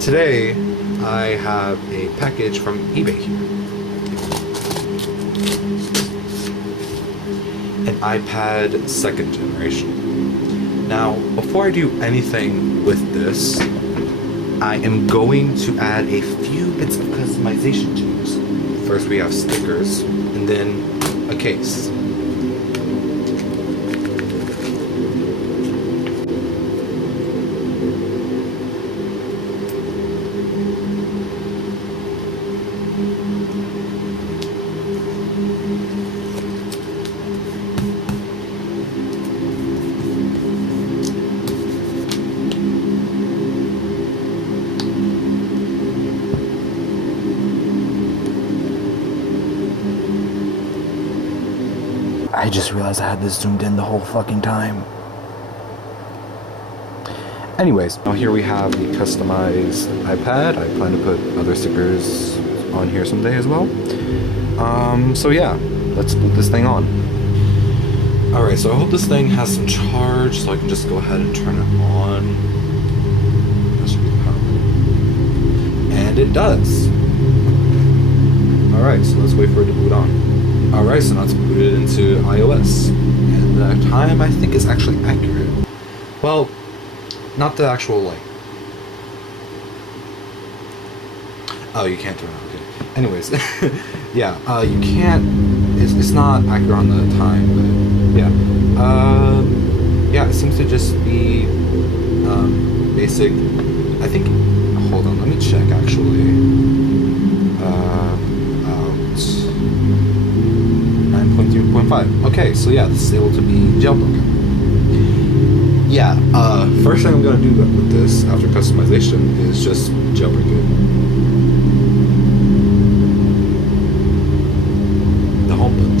Today I have a package from eBay here. An iPad 2nd generation. Now, before I do anything with this, I am going to add a few bits of customization to this. First we have stickers, and then a case. I just realized I had this zoomed in the whole fucking time. Anyways, now here we have the customized iPad. I plan to put other stickers on here someday as well. So yeah, let's put this thing on. Alright, so I hope this thing has some charge so I can just go ahead and turn it on. That should be powerful. And it does. Alright, so let's wait for it to boot on. Alright, so now it's booted into iOS. And the time I think is actually accurate. Well, not the actual light. Oh, you can't turn it on. Okay. Anyways, yeah, you can't. It's not accurate on the time, but yeah. Yeah, it seems to just be basic. I think. Hold on, let me check actually. 9.3.5. Okay, so yeah, this is able to be jailbroken. Yeah, first thing I'm gonna do with this after customization is just jailbreak it. The home button.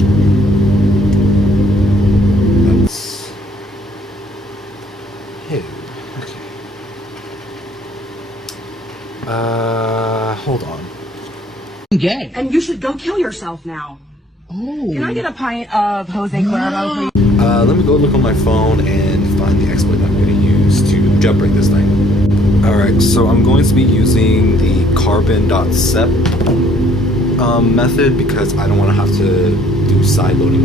That's hidden. Okay. Hold on. Gay. And you should go kill yourself now. Oh. Can I get a pint of Jose Cuervo, please? Let me go look on my phone and find the exploit I'm going to use to jailbreak this thing. Alright, so I'm going to be using the carbon.sep method because I don't want to have to do side loading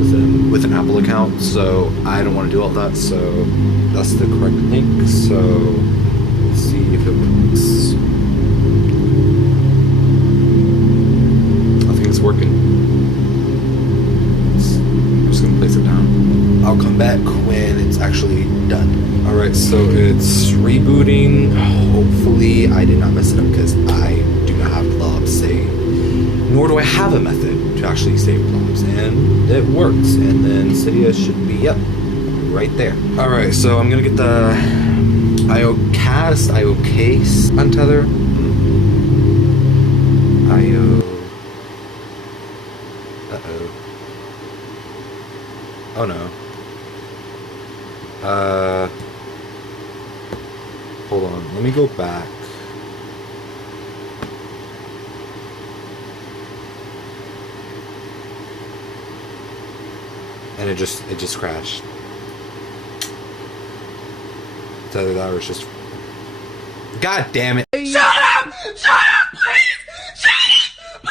with an Apple account, so I don't want to do all that, so that's the correct link, so let's see if it works. I think it's working. Place it down. I'll come back when it's actually done. Alright, so it's rebooting. Hopefully I did not mess it up because I do not have blobs saved. Nor do I have a method to actually save blobs. And it works. And then Cydia should be, yep, right there. Alright, so I'm gonna get the IO case untether. IO. Uh-oh. Oh no. Hold on, let me go back. And it just crashed. It's either that or it's just... God damn it! Shut up! Shut up, please! Shut up!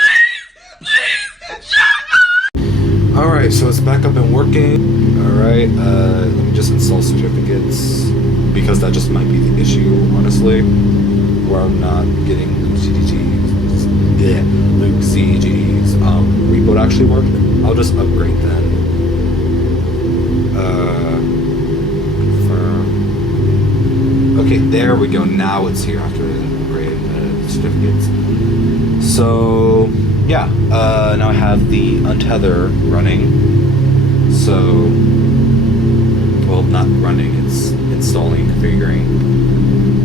Please! Shut up! Alright, so it's back up and working. Alright, let me just install certificates because that just might be the issue, honestly, where I'm not getting Luke CG's repo to actually work. I'll just upgrade then. Confirm. Okay, there we go. Now it's here after upgrading the certificates. So yeah, now I have the untether running. So, well, not running, it's installing, configuring.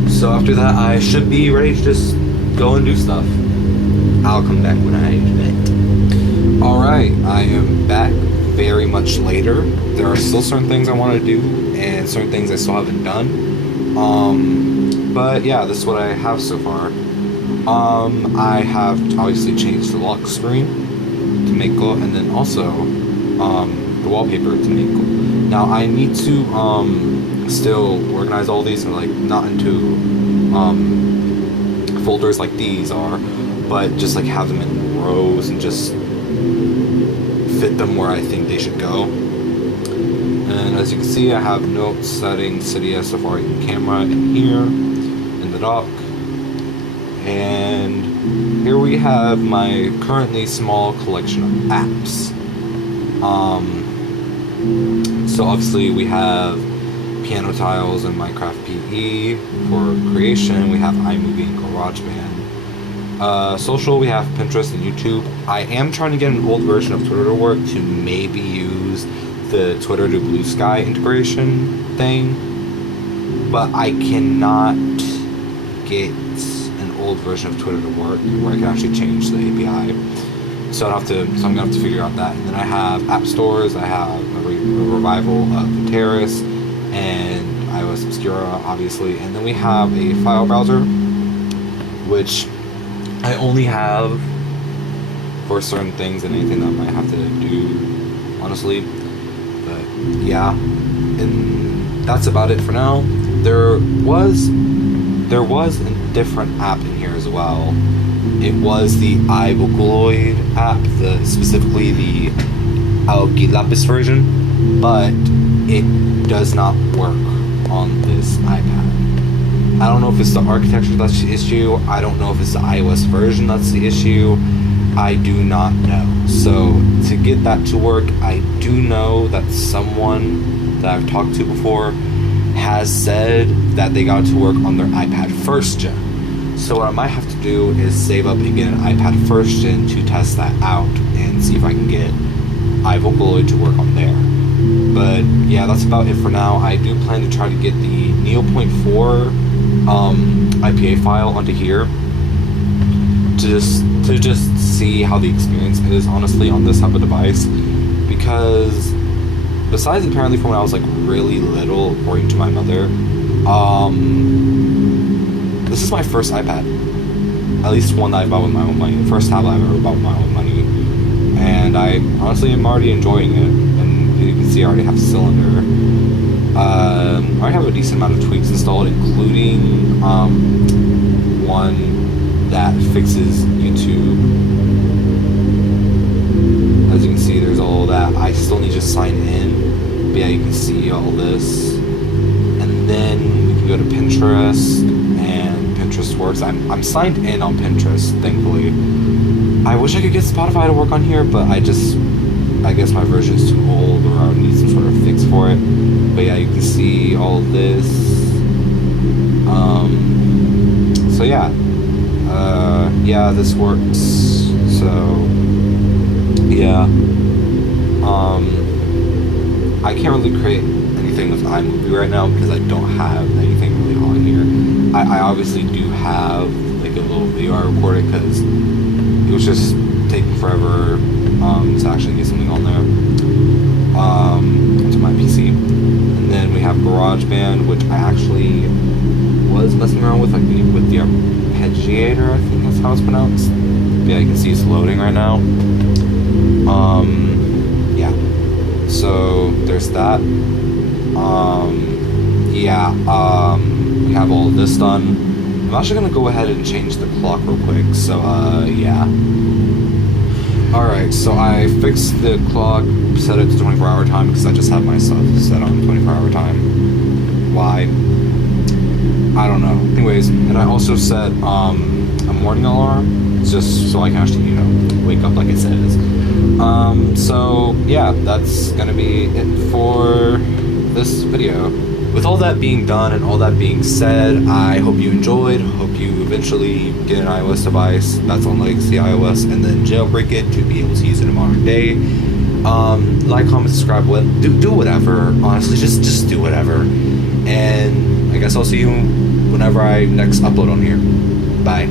So after that, I should be ready to just go and do stuff. I'll come back when I do it. Alright, I am back very much later. There are still certain things I want to do, and certain things I still haven't done. But yeah, this is what I have so far. I have obviously changed the lock screen to make go, and then also the wallpaper to make go. Now I need to still organize all these and like not into folders like these are, but just like have them in rows and just fit them where I think they should go. And as you can see, I have notes, settings, Cydia, Safari, and camera in here, in the dock. And here we have my currently small collection of apps. So obviously we have piano tiles and Minecraft PE for creation. We have iMovie and GarageBand. Social, we have Pinterest and YouTube. I am trying to get an old version of Twitter to work to maybe use the Twitter to Blue Sky integration thing, but I cannot get an old version of Twitter to work where I can actually change the API. So I'm gonna have to figure out that. And then I have app stores. I have a revival of the Terrace and iOS Obscura, obviously. And then we have a file browser, which I only have for certain things and anything that I might have to do, honestly. But yeah, and that's about it for now. There was a different app in here as well. It was the iVocaloid app, specifically the Augie-P version, but it does not work on this iPad. I don't know if it's the architecture that's the issue. I don't know if it's the iOS version that's the issue. I do not know. So to get that to work, I do know that someone that I've talked to before has said that they got it to work on their iPad 1st gen. So what I might have to do is save up and get an iPad 1st gen to test that out and see if I can get iVocaloid to work on there. But yeah, that's about it for now. I do plan to try to get the Neo.4 IPA file onto here to just see how the experience is, honestly, on this type of device, because besides apparently from when I was like really little, according to my mother, this is my first iPad, at least one that I bought with my own money, the first tablet I've ever bought with my own money, and I honestly am already enjoying it. And you can see I already have a cylinder. I already have a decent amount of tweaks installed, including one that fixes YouTube. As you can see, there's all that. I still need to sign in, but yeah, you can see all this. And then we can go to Pinterest, and Pinterest works. I'm signed in on Pinterest, thankfully. I wish I could get Spotify to work on here, but I guess my version is too old, or I would need some sort of fix for it. But yeah, you can see all this. So yeah. Yeah, this works. So yeah. I can't really create anything with iMovie right now because I don't have anything really on here. I obviously do have like a little video I recorded because it was just taking forever to actually get something on there onto my PC. And then we have GarageBand, which I actually was messing around with, like with the arpeggiator, I think that's how it's pronounced. But yeah, you can see it's loading right now. Yeah. So there's that. Yeah. We have all of this done. I'm actually gonna go ahead and change the clock real quick. So yeah. Alright, so I fixed the clock, set it to 24-hour time because I just have my stuff set on 24-hour time. Why? I don't know. Anyways, and I also set a morning alarm just so I can actually, you know, wake up like it says. So yeah, that's gonna be it for this video. With all that being done and all that being said, I hope you enjoyed. Hope you eventually get an iOS device that's on legacy iOS and then jailbreak it to be able to use it in modern day. Like, comment, subscribe, do whatever. Honestly, just do whatever. And I guess I'll see you whenever I next upload on here. Bye.